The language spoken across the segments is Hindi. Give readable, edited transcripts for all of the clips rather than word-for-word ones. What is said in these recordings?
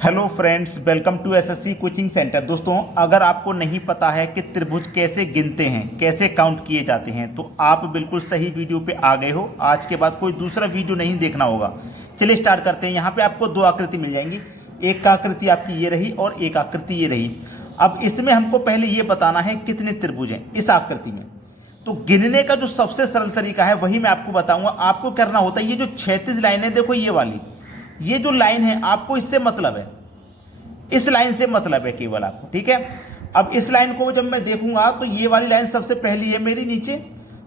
Hello friends, welcome to SSC coaching centre. दोस्तों, अगर आपको नहीं पता है कि त्रिभुज कैसे गिनते हैं, कैसे काउंट किए जाते हैं, तो आप बिल्कुल सही वीडियो पे आ गए हो। आज के बाद कोई दूसरा वीडियो नहीं देखना होगा। चलिए स्टार्ट करते हैं। यहाँ पे आपको दो आकृति मिल जाएंगी। एक आकृति आपकी ये रही और एक आकृति ये रही। अब इसमें हमको पहले ये बताना है कितने त्रिभुज हैं इस आकृति में। तो गिनने का जो सबसे सरल तरीका है वही मैं आपको बताऊंगा। आपको करना होता है, ये जो क्षैतिज लाइन है, देखो ये वाली, ये जो लाइन है, आपको इससे मतलब है, इस लाइन से मतलब है केवल आपको, ठीक है। अब इस लाइन को जब मैं देखूंगा तो ये वाली लाइन सबसे पहली है मेरी नीचे।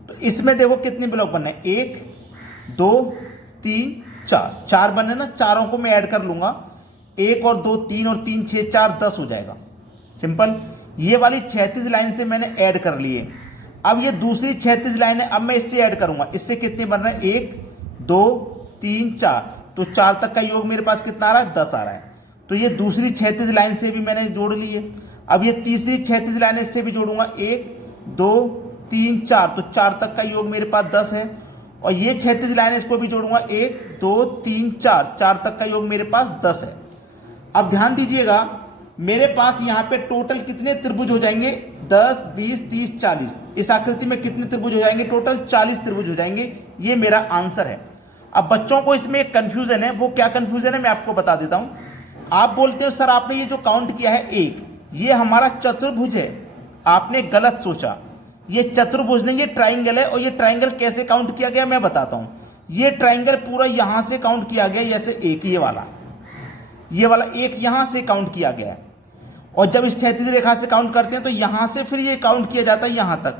तो इसमें देखो कितने ब्लॉक बनने हैं, 1 2 3 4, 4 बनने ना। चारों को मैं ऐड कर लूंगा, 1 और 2 3 और 3 6 4 10 हो जाएगा। सिंपल। ये वाली क्षैतिज लाइन से मैंने ऐड कर लिए। अब ये दूसरी क्षैतिज लाइन है, अब मैं इससे ऐड करूंगा। इससे कितने बन रहे हैं, 1 2 3 4। तो 4 तक का योग मेरे पास कितना आ रहा है, 10 आ रहा है। तो ये दूसरी क्षैतिज लाइन से भी मैंने जोड़ ली है। अब ये तीसरी क्षैतिज लाइन इससे भी जोड़ूंगा, 1 2 3 4। तो 4 तक का योग मेरे पास 10 है। और ये क्षैतिज लाइन इसको भी जोड़ूंगा, 1 2 3 4। 4 तक का योग मेरे पास 10 है। अब ध्यान दीजिएगा, मेरे पास यहाँ पे टोटल कितने त्रिभुज हो जाएंगे, 10 20 30 40। इस आकृति में कितने त्रिभुज हो जाएंगे, टोटल 40 त्रिभुज हो जाएंगे। ये मेरा आंसर है। अब बच्चों को इसमें एक कंफ्यूजन है, वो क्या कंफ्यूजन है मैं आपको बता देता हूं। आप बोलते हो सर आपने ये जो काउंट किया है एक, ये हमारा चतुर्भुज है। आपने गलत सोचा, ये चतुर्भुज नहीं, ये ट्राइंगल है। और ये ट्राइंगल कैसे काउंट किया गया मैं बताता हूं। ये ट्राइंगल पूरा यहां से काउंट किया गया, जैसे एक ये वाला एक यहां से काउंट किया गया है। और जब इस क्षैतिज रेखा से काउंट करते हैं तो यहां से फिर ये काउंट किया जाता है यहां तक,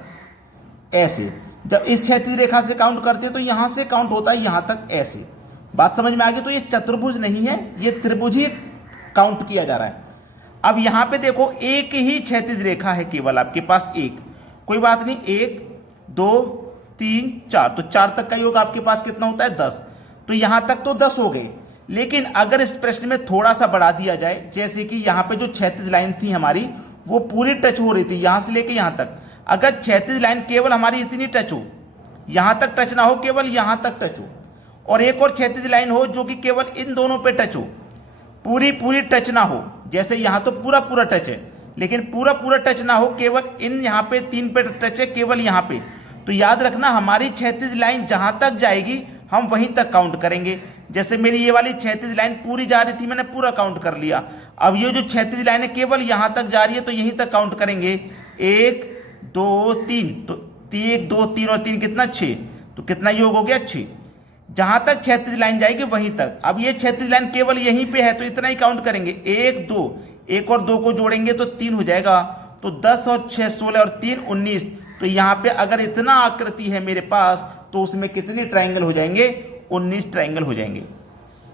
ऐसे। जब इस क्षैतिज रेखा से काउंट करते हैं तो यहां से काउंट होता है यहां तक, ऐसे। बात समझ में आ गई। तो ये चतुर्भुज नहीं है, ये त्रिभुज ही काउंट किया जा रहा है। अब यहां पे देखो, एक ही क्षैतिज रेखा है केवल आपके पास, एक। कोई बात नहीं, 1 2 3 4। तो 4 तक का योग आपके पास कितना होता है, 10। तो यहां तक तो 10 हो गए। लेकिन अगर इस प्रश्न में थोड़ा सा बढ़ा दिया जाए, जैसे कि यहां पे जो क्षैतिज लाइन थी हमारी, वो पूरी टच हो रही थी यहां से लेके यहां तक। अगर क्षैतिज लाइन केवल हमारी इतनी टच हो, यहां तक टच ना हो, केवल यहां तक टच हो, और एक और क्षैतिज लाइन हो जो कि केवल इन दोनों पे टच हो, पूरी टच ना हो। जैसे यहां तो पूरा टच है, लेकिन पूरा टच ना हो, केवल इन यहां पे 3 पे टच है, केवल यहां पे। तो याद रखना, हमारी क्षैतिज लाइन जहां तक जाएगी हम वहीं तक काउंट करेंगे। जैसे मेरी ये वाली क्षैतिज लाइन पूरी जा रही थी, मैंने पूरा काउंट कर लिया। अब ये जो क्षैतिज लाइन है केवल यहां तक जा रही है, तो यहीं तक काउंट करेंगे। 1 2 3। तो 1 2 3 और 3 कितना, 6। तो कितना योग हो गया, 6। जहां तक क्षैतिज लाइन जाएगी वहीं तक। अब ये क्षैतिज लाइन केवल यहीं पे है, तो इतना ही काउंट करेंगे। 1 2, 1 और 2 को जोड़ेंगे तो 3 हो जाएगा। तो 10 और 6 16 और 3 19। तो यहां पे अगर इतना आकृति है मेरे पास, तो उसमें कितने ट्राइंगल हो जाएंगे, 19 ट्राइंगल हो जाएंगे।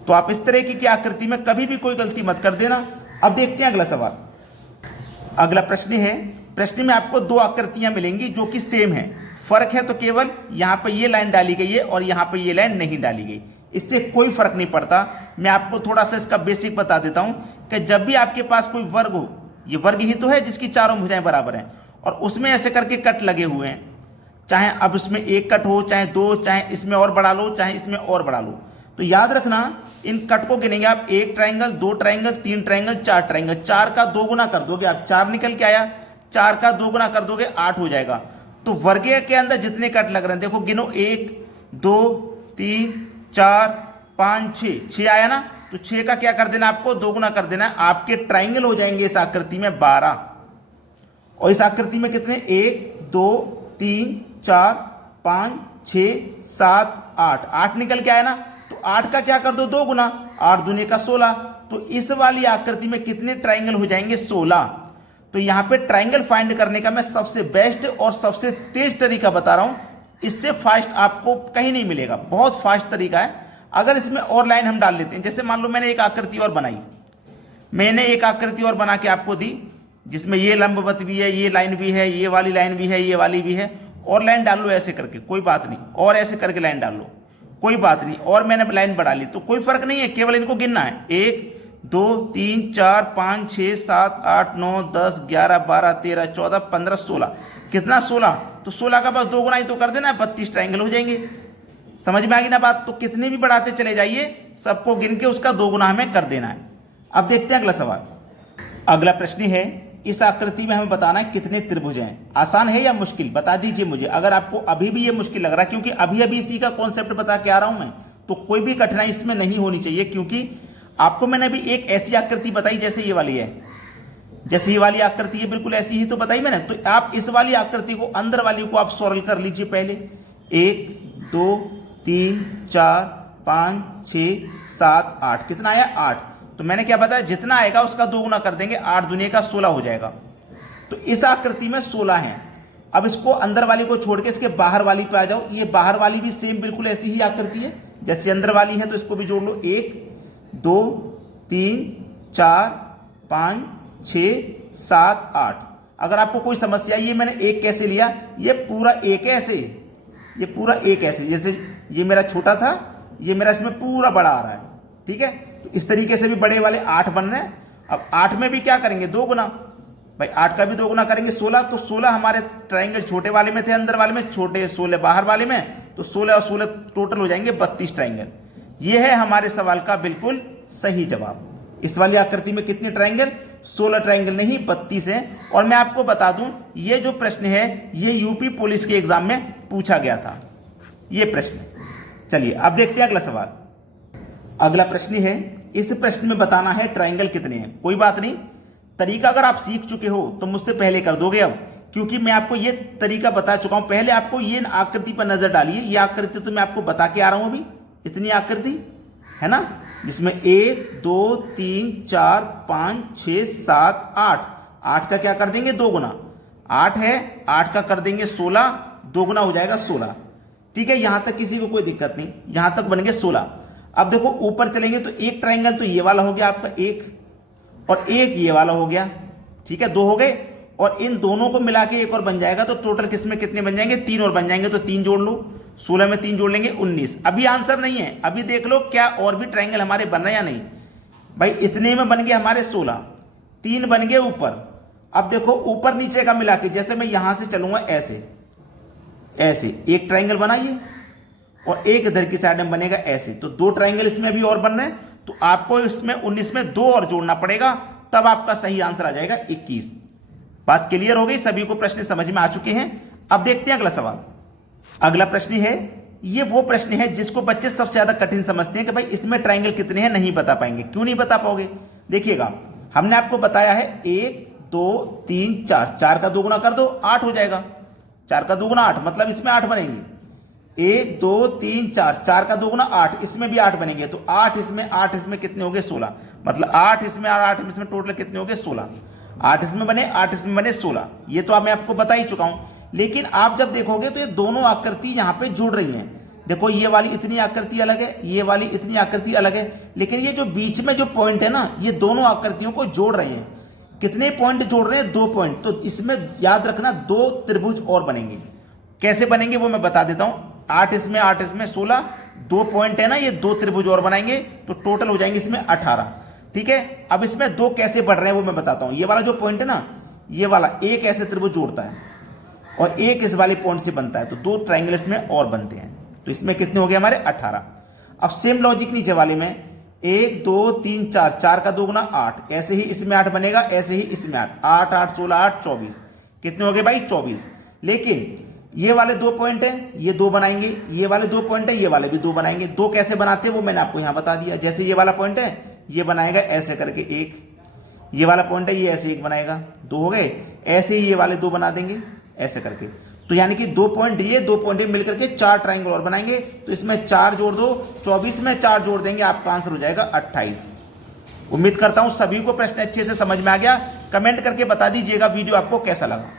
तो आप इस तरह की आकृति में कभी भी कोई गलती मत कर देना। अब देखते हैं अगला सवाल। अगला प्रश्न है, प्रश्न में आपको दो आकृतियां मिलेंगी जो कि सेम है। फर्क है तो केवल यहां पे ये लाइन डाली गई है और यहां पे ये लाइन नहीं डाली गई, इससे कोई फर्क नहीं पड़ता। मैं आपको थोड़ा सा इसका बेसिक बता देता हूं कि जब भी आपके पास कोई वर्ग हो, ये वर्ग ही तो है जिसकी चारों भुजाएं बराबर हैं, और उसमें ऐसे करके कट लगे हुए हैं, चाहे अब इसमें एक कट हो, चाहे 2, चाहे इसमें और बढ़ा लो, चाहे इसमें और बढ़ा लो। तो याद रखना, इन कट को गिनेंगे आप, 1 ट्राइंगल 2 ट्राइंगल 3 ट्राइंगल 4 ट्राइंगल। 4 का 2 गुना कर दोगे आप, 4 निकल के आया, 4 का 2 गुना कर दोगे 8 हो जाएगा। तो वर्गीय के अंदर जितने कट लग रहे हैं, देखो गिनो, 1 2 3 4 5 6 आया ना। तो 6 का क्या कर देना, आपको 2 गुना कर देना है। आपके ट्राइंगल हो जाएंगे इस आकृति में 12। और इस आकृति में कितने, 1 2 3 4 5 6 7 8, 8 निकल के आया ना। तो 8 का क्या कर दो, 2 गुना, 8 दूनी का 16। तो इस वाली आकृति में कितने ट्राइंगल हो जाएंगे, 16। तो यहां पे ट्राइंगल फाइंड करने का मैं सबसे बेस्ट और सबसे तेज तरीका बता रहा हूं। इससे फास्ट आपको कहीं नहीं मिलेगा, बहुत फास्ट तरीका है। अगर इसमें और लाइन हम डाल लेते हैं, जैसे मान लो मैंने एक आकृति और बनाई, मैंने एक आकृति और बना के आपको दी, जिसमें ये लंबवत भी है, ये लाइन भी है, ये वाली लाइन भी है, ये वाली भी है। और लाइन डाल लो ऐसे करके, कोई बात नहीं, और ऐसे करके लाइन डाल लो, कोई बात नहीं। और मैंने लाइन बढ़ा ली, तो कोई फर्क नहीं है, केवल इनको गिनना है। 1 2 3 4 5 6 7 8 9 10 11 12 13 14 15 16। कितना, 16। तो 16 का बस 2 गुना ही तो कर देना है, 32 ट्राइंगल हो जाएंगे। समझ में आ गई ना बात। तो कितने भी बढ़ाते चले जाइए, सबको गिन के उसका 2 गुना हमें कर देना है। अब देखते हैं अगला सवाल। अगला प्रश्न है, इस आकृति में हमें बताना है कितने त्रिभुज हैं। आसान है या मुश्किल, बता दीजिए मुझे। अगर आपको अभी भी ये मुश्किल लग रहा है, क्योंकि अभी अभी इसी का कॉन्सेप्ट बता के आ रहा हूं मैं, तो कोई भी कठिनाई इसमें नहीं होनी चाहिए, क्योंकि आपको मैंने अभी एक ऐसी आकृति बताई जैसे ये वाली है, जैसे ये वाली आकृति है, बिल्कुल ऐसी ही तो बताई मैंने। तो आप इस वाली आकृति को, अंदर वाली को आप सॉल्व कर लीजिए पहले। 1 2 3 4 5 6 7 8, कितना आया 8। तो मैंने क्या बताया, जितना आएगा उसका 2 गुना कर देंगे, 8 दूनी का 16 हो जाएगा। तो इस आकृति में 16 है। अब इसको अंदर वाली को छोड़ के इसके बाहर वाली पे आ जाओ। ये बाहर वाली भी सेम बिल्कुल ऐसी ही आकृति है जैसे अंदर वाली है, तो इसको भी जोड़ लो। 1 2 3 4 5 6 7 8। अगर आपको कोई समस्या, ये मैंने एक कैसे लिया, ये पूरा एक ऐसे, ये पूरा एक ऐसे, जैसे ये मेरा छोटा था, ये मेरा इसमें पूरा बड़ा आ रहा है, ठीक है। तो इस तरीके से भी बड़े वाले 8 बन रहे हैं। अब 8 में भी क्या करेंगे, 2 गुना, भाई 8 का भी 2 गुना करेंगे 16। तो 16 हमारे ट्राइंगल छोटे वाले में थे, अंदर वाले में, छोटे 16 बाहर वाले में, तो 16 और 16 टोटल हो जाएंगे 32 ट्राइंगल। ये है हमारे सवाल का बिल्कुल सही जवाब। इस वाली आकृति में कितने ट्राइंगल, 16 ट्राइंगल नहीं 32 है। और मैं आपको बता दूं, ये जो प्रश्न है ये यूपी पुलिस के एग्जाम में पूछा गया था, ये प्रश्न। चलिए अब देखते हैं अगला सवाल। अगला प्रश्न है, इस प्रश्न में बताना है ट्राइंगल कितने हैं। कोई बात नहीं, तरीका अगर आप सीख चुके हो तो मुझसे पहले कर दोगे अब, क्योंकि मैं आपको ये तरीका बता चुका हूं। पहले आपको ये आकृति पर नजर डालिए। ये आकृति तो मैं आपको बता के आ रहा हूं अभी, इतनी आकृति है ना, जिसमें 1 2 3 4 5 6 7 8। 8 का क्या कर देंगे, 2 गुना। 8 है, 8 का कर देंगे 16, 2 गुना हो जाएगा 16, ठीक है। यहां तक किसी को कोई दिक्कत नहीं, यहां तक बन गए 16। अब देखो ऊपर चलेंगे तो एक ट्राइंगल तो ये वाला हो गया आपका, एक, और एक ये वाला हो गया, ठीक है, 2 हो गए। और इन दोनों को मिला के एक और बन जाएगा, तो टोटल किसमें कितने बन जाएंगे, 3 और बन जाएंगे। तो 3 जोड़ लो, 16 में 3 जोड़ लेंगे 19। अभी आंसर नहीं है, अभी देख लो क्या और भी ट्राइंगल हमारे बन रहे हैं या नहीं। भाई इतने में बन गए हमारे 16, 3 बन गए ऊपर। अब देखो ऊपर नीचे का मिला के, जैसे मैं यहां से चलूंगा ऐसे ऐसे, एक ट्राइंगल बनाइए और एक इधर की साइड में बनेगा ऐसे। तो 2 ट्राइंगल इसमें भी और बन रहे हैं, तो आपको इसमें 19 में 2 और जोड़ना पड़ेगा, तब आपका सही आंसर आ जाएगा 21। बात क्लियर हो गई, सभी को प्रश्न समझ में आ चुके हैं। अब देखते हैं अगला सवाल। अगला प्रश्न है, ये वो प्रश्न है जिसको बच्चे सबसे ज्यादा कठिन समझते हैं कि भाई इसमें ट्राइंगल कितने हैं, नहीं बता पाएंगे। क्यों नहीं बता पाओगे, देखिएगा हमने आपको बताया है 1 2 3 4, 4 का 2 गुना कर दो 8 हो जाएगा। 4 का 2 गुना 8, मतलब इसमें 8 बनेंगे। 1 2 3 4, 4 का 2 गुना 8, इसमें भी 8 बनेंगे। तो 8 इसमें कितने हो गए, 16। मतलब 8 इसमें और 8 इसमें टोटल कितने हो गए, 16। 8 इसमें बने, 8 इसमें बने 16। ये तो मैं आपको बता ही चुका हूं। लेकिन आप जब देखोगे तो ये दोनों आकृति यहां पे जुड़ रही हैं। देखो ये वाली इतनी आकृति अलग है, ये वाली इतनी आकृति अलग है, लेकिन ये जो बीच में जो पॉइंट है ना, ये दोनों आकृतियों को जोड़ रहे हैं। कितने पॉइंट जोड़ रहे हैं, 2 पॉइंट। तो इसमें याद रखना 2 त्रिभुज और बनेंगे। कैसे बनेंगे वो मैं बता देता हूं। 8 इसमें 16, 2 पॉइंट है ना, ये 2 त्रिभुज और बनाएंगे, तो टोटल हो जाएंगे इसमें 18, ठीक है। अब इसमें 2 कैसे बढ़ रहे हैं वो मैं बताता हूं। ये वाला जो पॉइंट है ना, ये वाला एक ऐसे त्रिभुज जोड़ता है और एक इस वाले पॉइंट से बनता है, तो 2 ट्राइंगल इसमें और बनते हैं। तो इसमें कितने हो गए हमारे, 18। अब सेम लॉजिक नीचे वाले में 1 2 3 4, 4 का 2 गुना 8, ऐसे ही इसमें 8 बनेगा, ऐसे ही इसमें 8, 8 8 16 8 24, कितने हो गए भाई, 24। लेकिन ये वाले 2 पॉइंट हैं, ये 2 बनाएंगे, ये वाले 2 पॉइंट है, ये वाले भी 2 बनाएंगे। 2 कैसे बनाते हैं वो मैंने आपको यहां बता दिया। जैसे ये वाला पॉइंट है, ये बनाएगा ऐसे करके 1, ये वाला पॉइंट है, ये ऐसे 1 बनाएगा, 2 हो गए। ऐसे ही ये वाले 2 बना देंगे ऐसे करके। तो यानी कि 2 पॉइंट ये, 2 पॉइंट मिलकर के 4 ट्राइंगल और बनाएंगे। तो इसमें 4 जोड़ दो, 24 में 4 जोड़ देंगे, आपका आंसर हो जाएगा 28। उम्मीद करता हूं सभी को प्रश्न अच्छे से समझ में आ गया। कमेंट करके बता दीजिएगा वीडियो आपको कैसा लगा।